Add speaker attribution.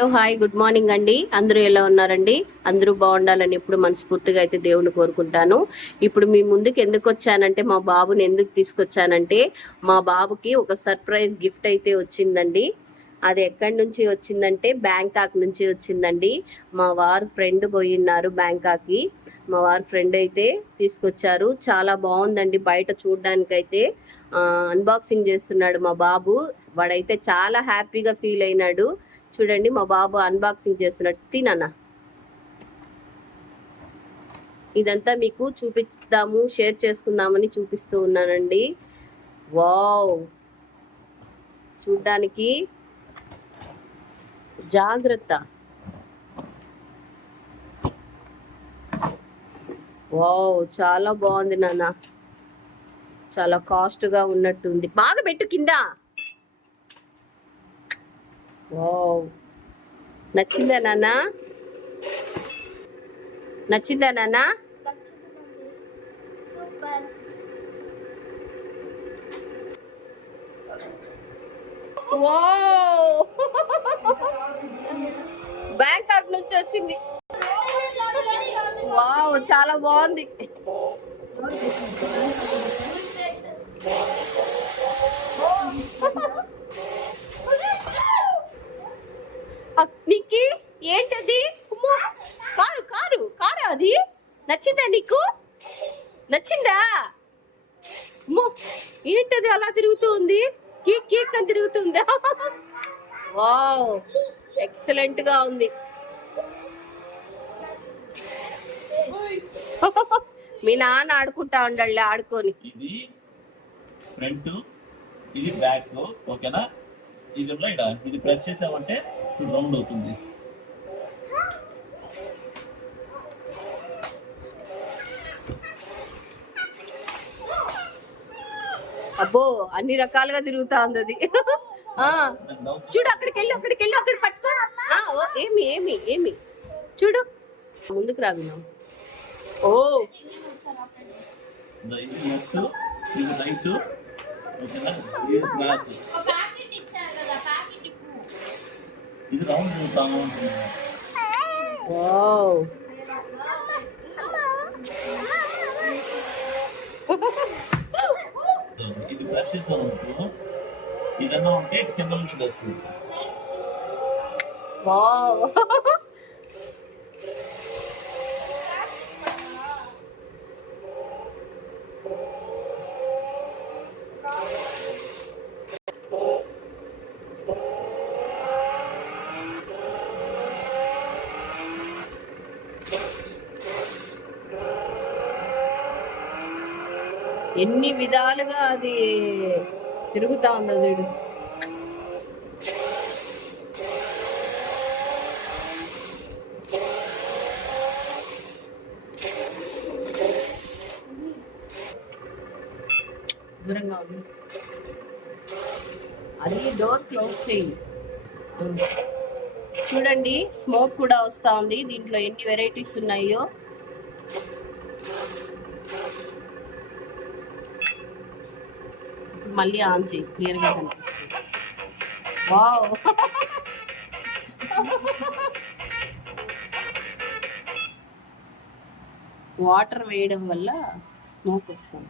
Speaker 1: Hello hi good morning అండి. అందరూ ఎలా ఉన్నారండి? అందరూ బాగుండాలని ఎప్పుడు మనస్ఫూర్తిగా అయితే దేవుని కోరుకుంటాను. ఇప్పుడు మీ ముందుకు ఎందుకు వచ్చానంటే మా బాబుని ఎందుకు తీసుకొచ్చానంటే మా బాబుకి ఒక సర్ప్రైజ్ గిఫ్ట్ అయితే వచ్చిందండి. అది ఎక్కడి నుంచి వచ్చిందంటే బ్యాంకాక్ నుంచి వచ్చిందండి. మా వారు ఫ్రెండ్ పోయిన్నారు బ్యాంకాక్కి. మా వారు ఫ్రెండ్ అయితే తీసుకొచ్చారు. చాలా బాగుందండి. బయట చూడడానికైతే అన్బాక్సింగ్ చేస్తున్నాడు మా బాబు. వాడైతే చాలా హ్యాపీగా ఫీల్ అయినాడు. చూడండి మా బాబు అన్బాక్సింగ్ చేస్తున్నాడు తినన్న ఇదంతా మీకు చూపిస్తాము షేర్ చేసుకుందామని చూపిస్తూ ఉన్నానండి. వావ్. చూడ్డానికి జాగ్రత్త. వావ్ చాలా బాగుంది నాన్న. చాలా కాస్ట్గా ఉన్నట్టుంది. బాగా పెట్టు కింద. వావ్ నచ్చిందా నాన్న నచ్చిందా నాన్న వావ్ బ్యాంకాక్ నుంచి వచ్చింది. వావ్ చాలా బాగుంది. నీకి ఏంటది? కారు కారు కారు అది? నచ్చిందా నీకు? నచ్చిందా? ఏంటది అలా తిరుగుతూ ఉంది కేక్ కేక్ అని తిరుగుతుందా? వావ్. ఎక్సలెంట్గా ఉంది. మీ నాన్న ఆడుకుంటా ఉండాలి ఆడుకొని.
Speaker 2: ఇది ఫ్రంట్ ఇది బ్యాక్ ఓకేనా? ఇది. ఇది ప్రెస్ చేసామంటే రౌండ్ అవుతుంది.
Speaker 1: అబ్బో అన్ని రకాలుగా తిరుగుతా ఉంది అది చూడు అక్కడికి వెళ్ళి అక్కడికి వెళ్ళి అక్కడ పట్టుకో ఏమి ఏమి ఏమి? చూడు. ముందుకు రా విను ఓ.
Speaker 2: రైట్ ఓకేనా? ఇది రౌండ్ అవుతాము ఉంటుంది
Speaker 1: వావ్
Speaker 2: ఇది ప్రెస్ చేసామనుకో ఇదన్నా ఉంటే కింద నుంచి వస్తుంది
Speaker 1: వావ్ ఎన్ని విధాలుగా అది తిరుగుతా ఉందో చూడు. దూరంగా ఉంది అది డోర్ క్లోజ్ చేయి. చూడండి స్మోక్ కూడా వస్తూ ఉంది. దీంట్లో ఎన్ని వెరైటీస్ ఉన్నాయో. మళ్ళీ ఆన్ చేయి. క్లియర్గా కనిపిస్తుంది. వావ్. వాటర్ వేయడం వల్ల స్మోక్ వస్తుంది.